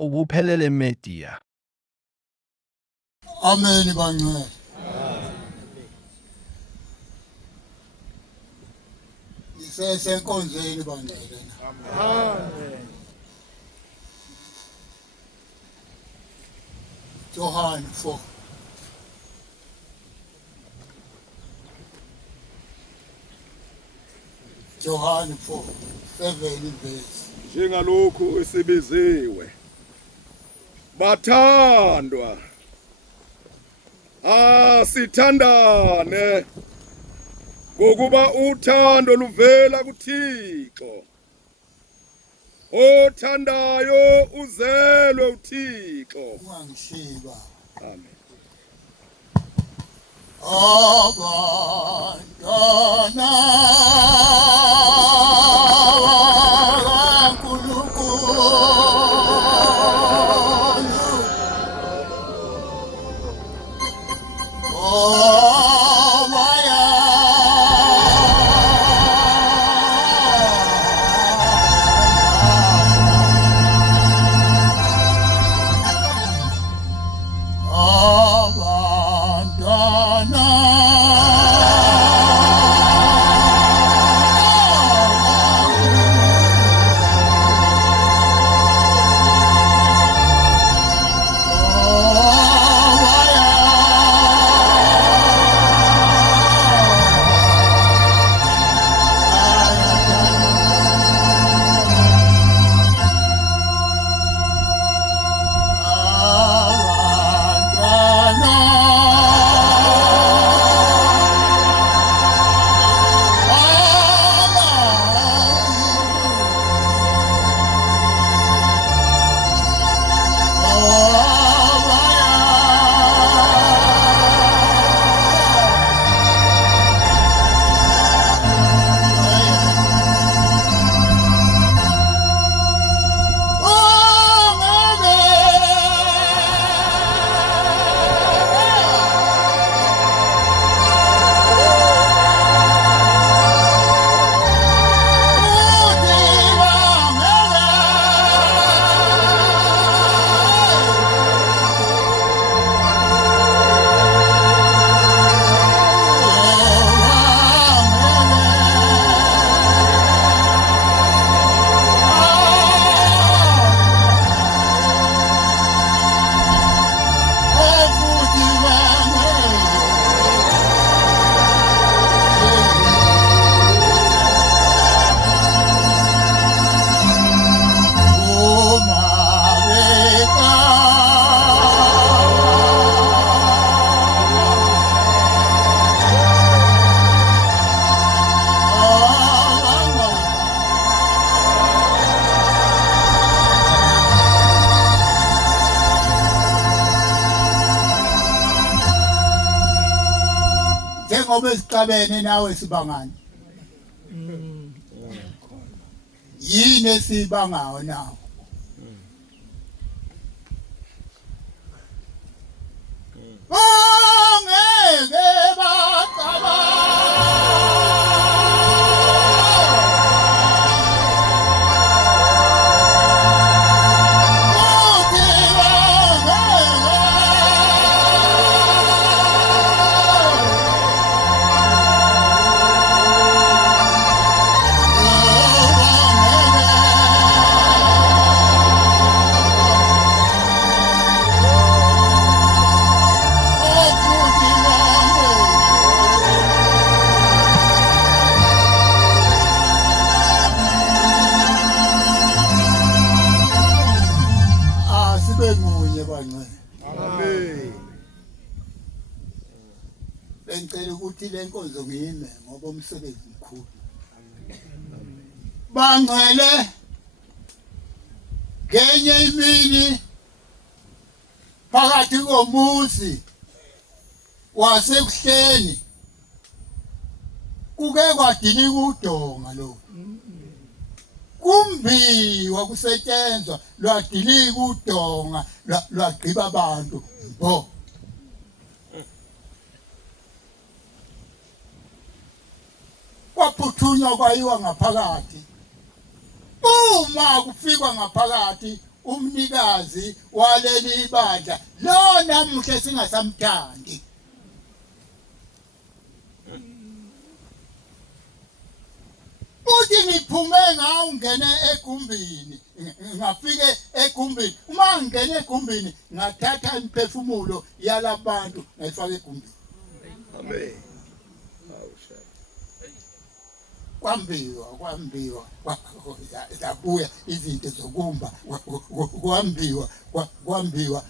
ukuphelele media. Amen bangcwele. Isesenkonzweni bangcwele na. Amen. John 4. John 4, 7 verse. Njengalokhu esibiziwe. Bathandwa. Asithandane. Ngokuba uthando luvela kuThixo. Othandayo uzelwe uThixo. Ungangishiba. Amen. Abantwana njengoba esixabene nawe sibangani yini esibangayo nawe ongeke bacabanga bengicela ukuthi le nkonzo ngiyime ngoba umsebenzi mkhulu bangcwele ngenye imini phakathi komuzi wasekuhleni kuke kwadilika udonga lo kumbiwa kusetshenzwa lwadilika udonga lwagqiba abantu bo kwaphuthunywa kwayiwa ngaphakathi uma kufikwa ngaphakathi umnikazi waleli bandla lo namuhla singasamthandi. Uthi ngiphume ngawo ngene egumbini ngafike egumbini uma ngene egumbini ngathatha imphefumulo yalabantu ngayifaka egumbini. Amen. Kwambiwa zabuya izinto zokumba kwambiwa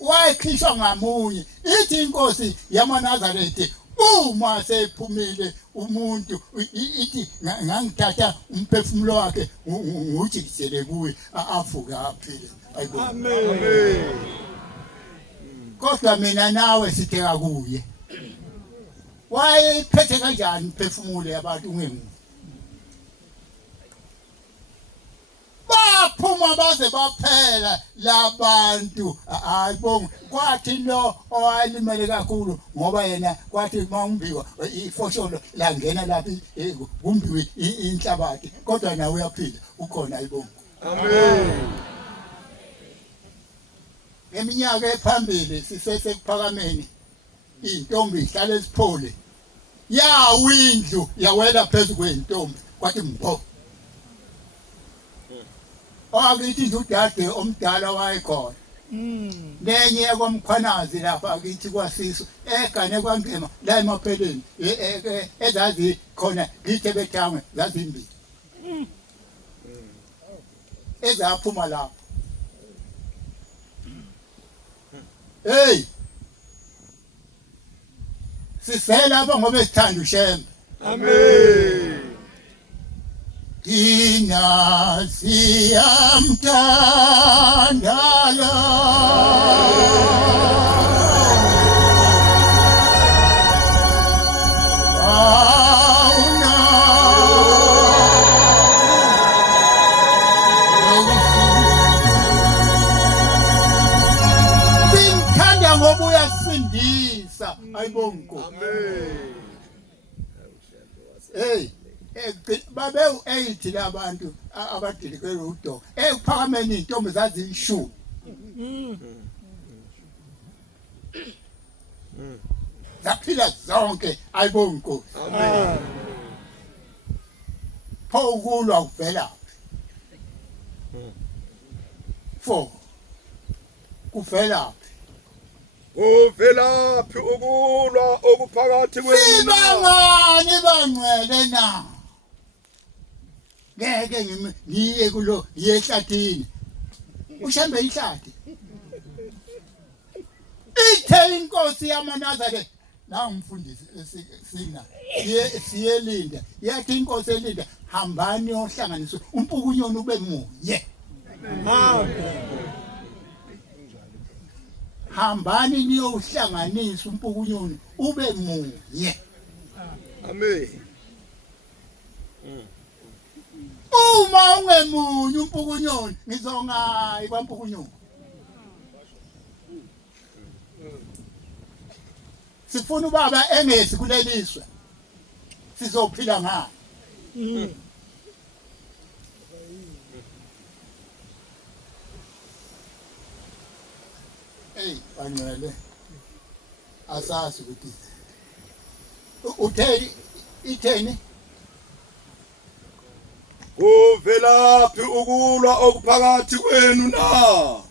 wayikhishwa ngamunye ithi inkosi yamaNazaretha uma sephumile umuntu ithi ngangithatha umphefumulo wakhe ngujikisele kuye afuke aphile. Amen. Kodwa mina nawe sitheka kuye. Wayiphethe kanjani imphefumulo yabantu ngengu? Baphuma baze baphela labantu ayibonga kwathi lo owalimele kakhulu ngoba yena kwathi mawumbiwa ifosholo la ngena lapha kumbiwe inhlabathi kodwa nawe uyaphila ukhona ayibonga. Amen. Eminyaka ephambili sisesephakameni intombi ihlala esiphole yawindlu yawela phezulu kwentombi kwathi mbo akithi nje udade omdala wayekhona nenye yakwamkhwanazi lapha akithi kwasiso egane kwangema la emapheleni ezazi khona ngithe bethangwe zazimbili ezaphuma lapha. Hey sisela lapha ngoba esithanda ushembe. Amen. Thina siyamthanda lo simthanda ngoba uyasindisa ayibongo. Amen. Hey babe u8 labantu abadilikele uDoka ekuphakameni intombi zaziyishumi. Zaphila zonke ayibongo. Amen. Pho ukulwa kuvela pho kuvela Uvelaphi ukulwa okuphakathi kwenu? sibangani bangcwele na ngeke ngiye kulo yehlathini ushembe ihlathi ithe inkosi yamaNazaretha la umfundisi sina siyelinda yathi inkosi elinda hambani yohlanganiswa umpukunyoni ube munye. Hambani niyohlanganisa umpukunyoni ube munye. Amen. Uma ungemunye umpukunyoni ngizongayi kwampukunyoni. Sifuna ubaba engezi kuleliswe sizophila ngayo. Hey bangcwele asazi ukuthi uthe itheni Uvelaphi ukulwa okuphakathi kwenu na?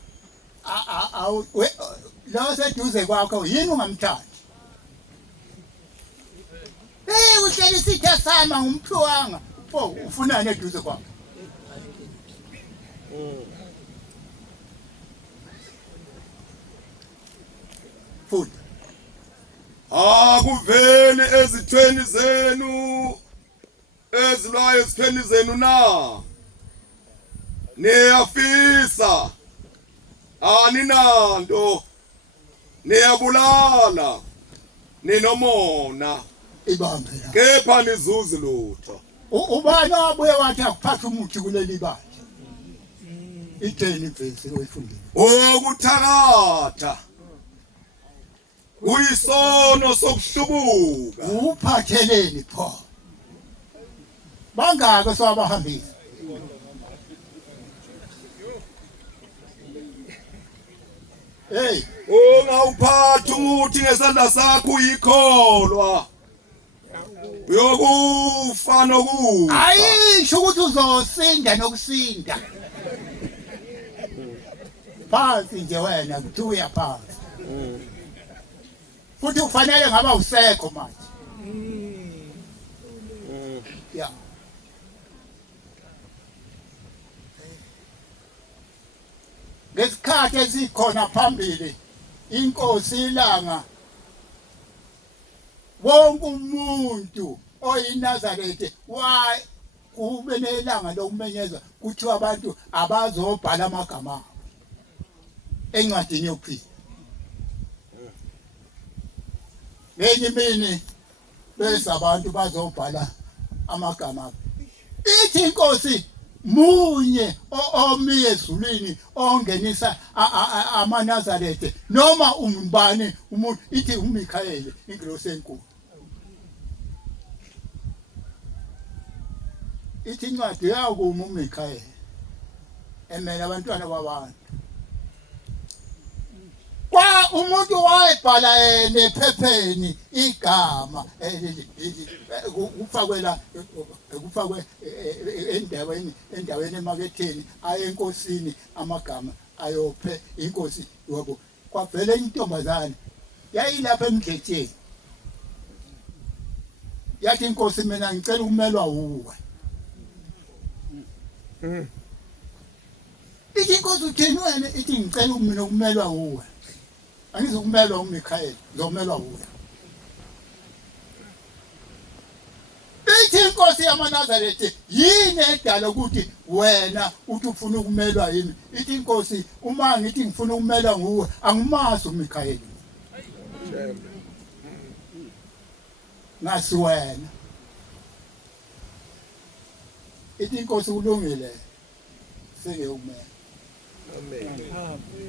lo seduze kwakho yini ungamthandi? Uhleli sithe sama ngumphiwanga pho ufunani eduze kwakho? Futhi Akuveli ezithweni zenu ezilwayo ezithweni zenu na? Niyafisa aninanto niyabulala ninomona ibambe la. kepha nizuze lutho. Ubani obuye wathi akuphatha umuthi kuleli bandla? Itheni imvesi oyifundile? Okuthakatha uyisono sokuhlubuka. Uphatheleni pho? Bangaka sawabahambisa? hey ungawuphathi umuthi ngesandla sakho uyikholwa uyokufa nokufa ayisho ukuthi uzosinda nokusinda phansi nje wena kuthuya phansi futhi ufanele ngaba usekho manje ya ngesikhathi esikhona phambili inkosi ilanga wonke umuntu oyinazarethe wa kube nelanga lokumenyeza kuthiwa abantu abazobhala amagama abo encwadini yokuphila ngenye imini bese abantu bazobhala amagama abo ithi inkosi munye omiye ezulwini ongenisa amaNazarethe noma umbani umuntu ithi uMikhayeli ingilosi enkulu ithi incwadi yakuma uMikhayeli emela abantwana babantu kwa umuntu wayebhala nephepheni igama kufakwe endaweni emaketheni aye enkosini amagama ayophe inkosi yabo kwavela intombazane yayilapha emgetheni yathi inkosi mina ngicela ukumelwa uwe ithi inkosi uthini wena ithi ngicela mina ukumelwa uwe angizokumelwa uMikhayeli ngizomelwa uwe ithi inkosi yamaNazarethe yini edala ukuthi wena uthi ufuna ukumelwa yimi ithi inkosi uma ngithi ngifuna ukumelwa nguwe angimazi uMikhayeli ngasi wena ithi inkosi kulungile sengeyokumela amen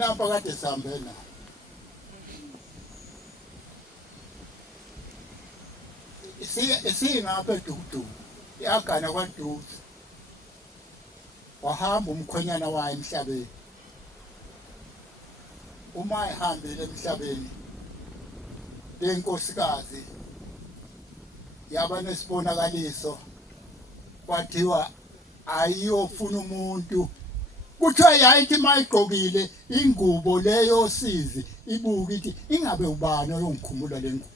lapha kade sihambena isingapha edudu yagana kwaDudu wahamba umkhwenyana wayo emhlabeni uma ehambile emhlabeni lenkosikazi yaba nesibonakaliso kwathiwa ayiyofuna umuntu kuthiwa yayithi mayigqokile ingubo leyo sizi ibuka ithi ingabe ubani oyongikhumula le ngubo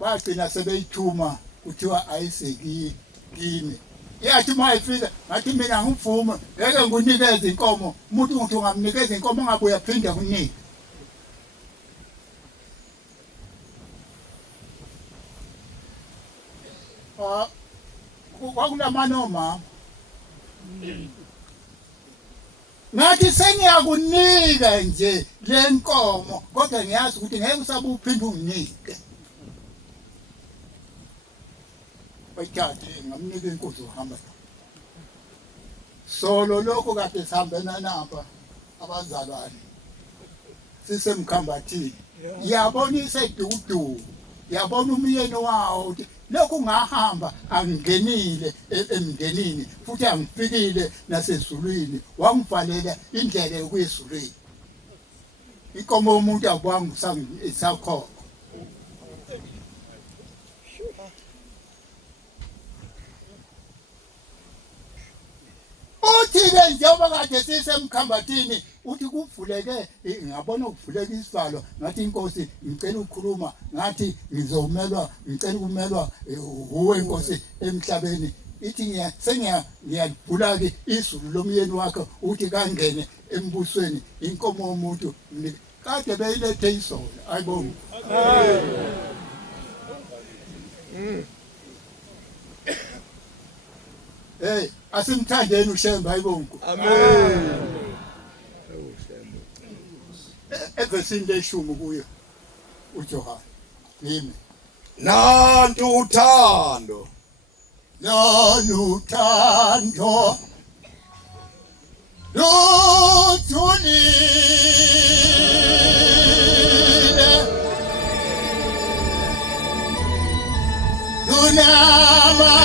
bagcina sebeyithuma kuthiwa ayiseki kimi yathi mayifika ngathi mina ngivuma ngeke ngunikeze inkomo umuntu uthi ungamnikeza inkomo ngabe uyaphinda kunike kwakunamanoma ngathi sengiyakunika nje lenkomo kodwa ngiyazi ukuthi ngeke usabe uphinde unginike bayithathe ngamnika inkosi uhamba solo lokho kade sihambena napha abazalwane sisemkhambathini yabonisa edudu yabona umyeni wawo ukuthi lokhu ungahamba angenile emndenini futhi angifikile nasezulwini wangivalela indlela yokuyezulwini inkomo yomuntu abwangu sangisakhokho uthi-ke njengoba kade sisemkhambathini uthi kuvuleke ngabona kuvuleka isivalo ngathi inkosi ngicela ukukhuluma ngathi ngizomelwa ngicela ukumelwa uwe inkosi emhlabeni ithi ngiyavula-ke izulu lomyeni wakho ukuthi kangene embusweni inkomo yomuntu kade beyilethe izolo ayibonga hey asimthandeni uShemba ayibonga amen evesini leshumi kuyo uJohane yimi nantu uthando luthando luthulile lunamandla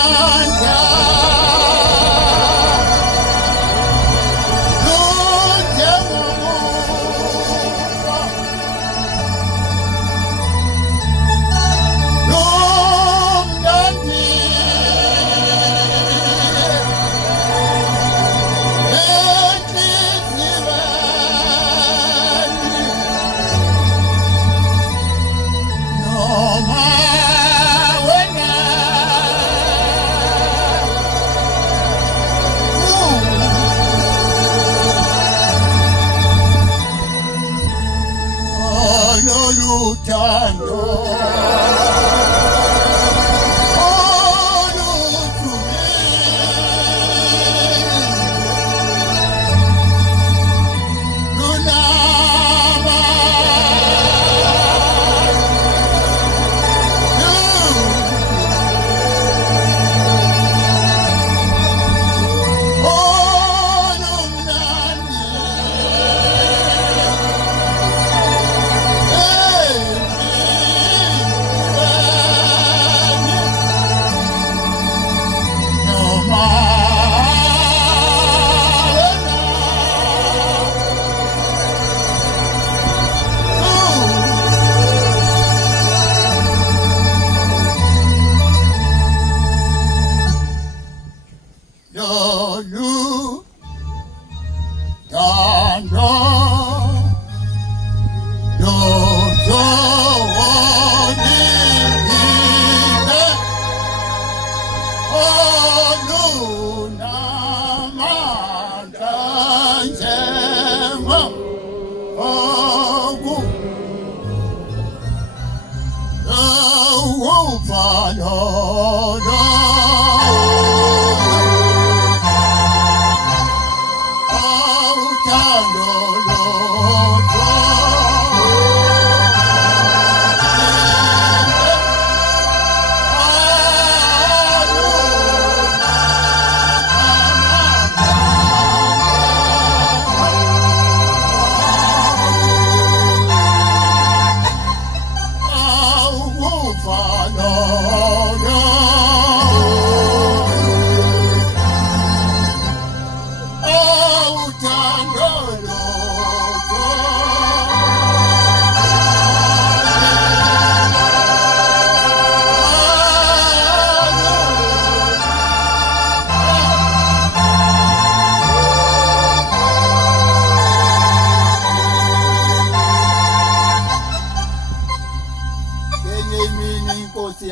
lolu dando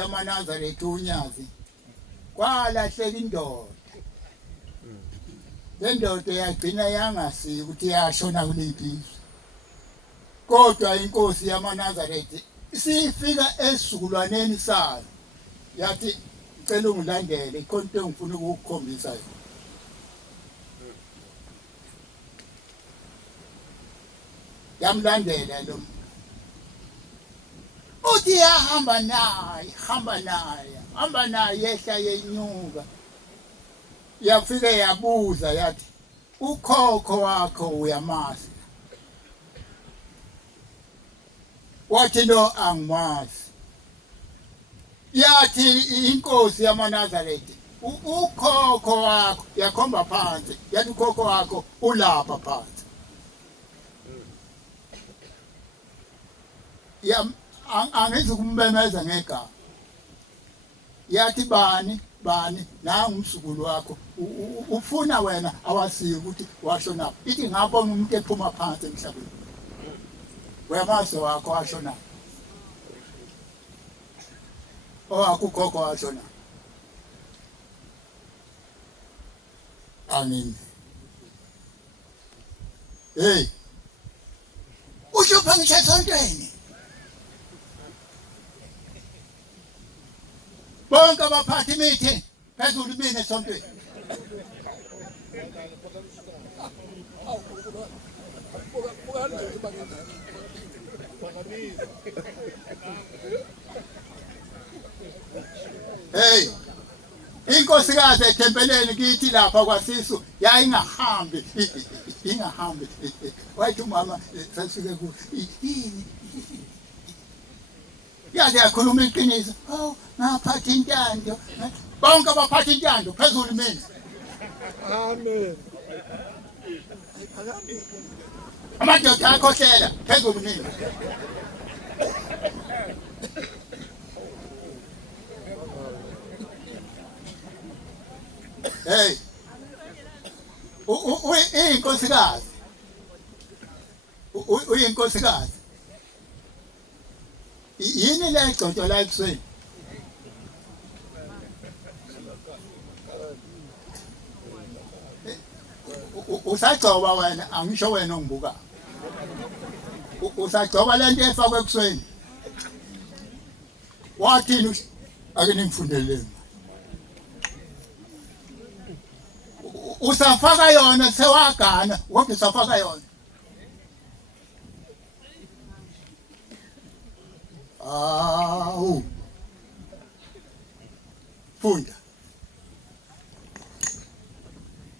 yaManazaretha uNyazi kwalahleka indoda lendoda yagcina yangasiki ukuthi yashona kuliphi kodwa inkosi yaManazaretha sifika esizukulwaneni sayo yathi cela ungilandele ikhona into engifuna ukukukhombisa yona yamlandela lo uthi hamba naye yehla yenyuka yafika yabuza yathi ukhokho wakho uyamazi wathi lo angimazi yathi inkosi yaManazaretha ukhokho wakho yakhomba phansi yathi ukhokho wakho ulapha phansi angithi kumbemeza ngegama yathi bani nangu umsukulu wakho ufuna wena awasizi ukuthi washona ithi ngabona umuntu ephuma phansi emhlabeni uyamazi wakho washona akukhokho washona amen hey usho phangisha esontweni bonke abaphathi imithi phezulu mina esontweni hey inkosikazi ethempeleni kithi lapha kwaSisu yayingahambi wathi mama sasike ku yaze yakhuluma iqiniso ngaphatha intando bonke abaphatha intando phezulu mina amen amadoda akhohlela phezulu mina hey uyinkosikazi uyinkosikazi yini le gcotsho la ekuseni usagcoba wena angisho wena ongibuka usagcoba lento efakwe ekuseni wathini ake ningifundele usafaka yona sewagana kodwa usafaka yona awu funda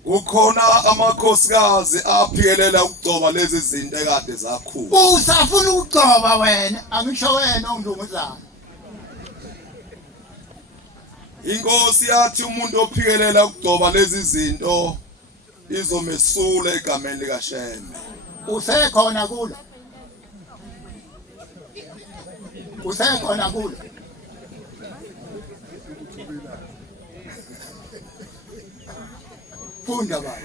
ukhona amakhosikazi aphikelela ukugcoba lezi zinto ekade zakhula usafuna ukugcoba wena angisho wena ongidunguzayo inkosi yathi umuntu ophikelela ukugcoba lezi zinto izomesula egameni likaSheme usekhona kulo usekhona kulo funda baba.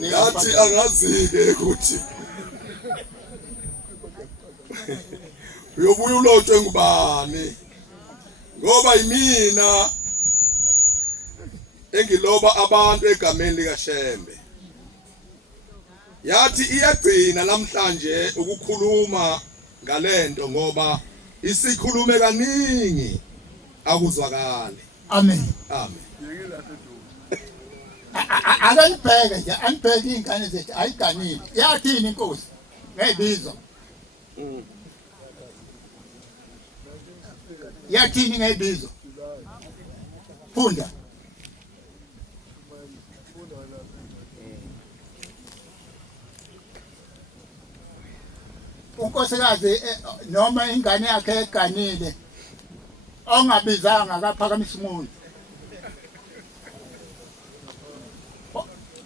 Yathi angazi-ke ukuthi uyobuya ulotshwe ngubani ngoba yimina engiloba abantu egameni likaShembe. Yathi iyagcina namhlanje ukukhuluma ngalento ngoba isikhulume kaningi akuzwakali. Amen. Amen. Akanibheke nje, anibheke ingane zethu ayiganile. Yathini inkosi? Ngebizo. Yathini ngebizo? Funda. Unkosikazi noma ingane yakhe eganile ongabizanga akaphakamisa umuntu.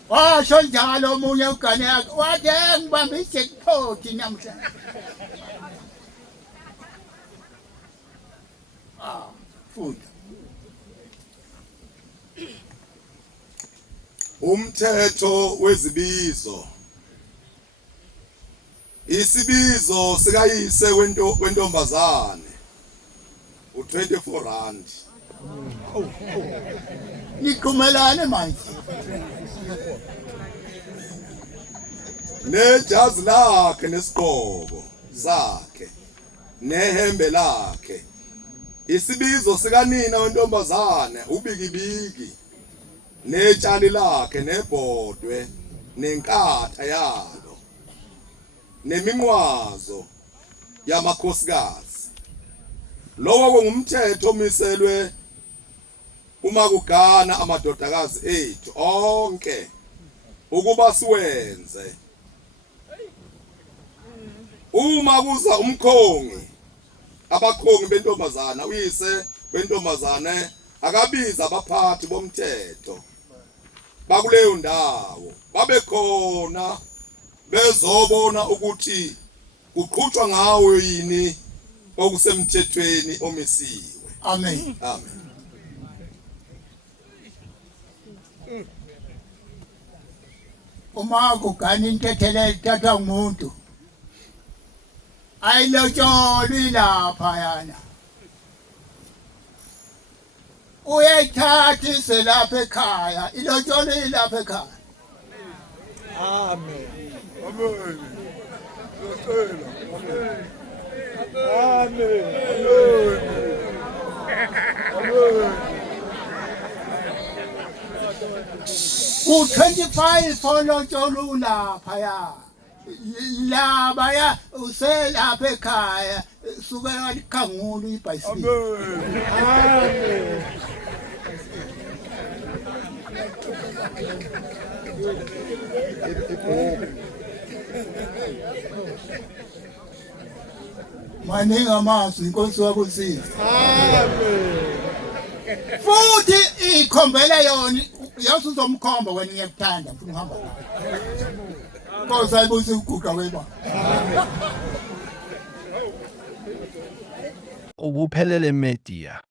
Washo njalo omunye ugane yakhe wathi ngibambe ijackpot namhlanje. Funda. Umthetho wezibizo. Isibizo sikayise wentombazane u24 rand. Nikumelane manje. Nejazi lakhe nesigqoko sakhe nehembe lakhe. Isibizo sikanina wentombazane ubikibiki netshali lakhe nebhodwe nenkatha yalo neminqwazo yamakhosikazi. Lowo ngumthetho omiselwe uma kugana amadodakazi ethu onke ukuba siwenze. Uma kuza umkhongi abakhongi bentombazana uyise bentombazane akabiza abaphathi bomthetho bakuleyo ndawo babe khona bezobona ukuthi kuqhutshwa ngawo yini okusemthethweni omisiwe. Amen. Amen. Uma kugana intethele ithathwa umuntu ayilotsholi lapha yana. Uyayithatha iselapha ekhaya, ilotsholi lapha ekhaya. Amen. Amen. Amen. Amen. U25 olotsholi lapha ya. Laba ya uselapha ekhaya suke walikhangula ibhayisibili. Amen. Maningi amazwi inkosi wakusiza. Amen. Futhi ikhombela yona yathi uzomkhomba wena ngiyekuthanda ufuna uhamba la. Nkosi ayibuze ukuguqa kweba. Ubuphelele media.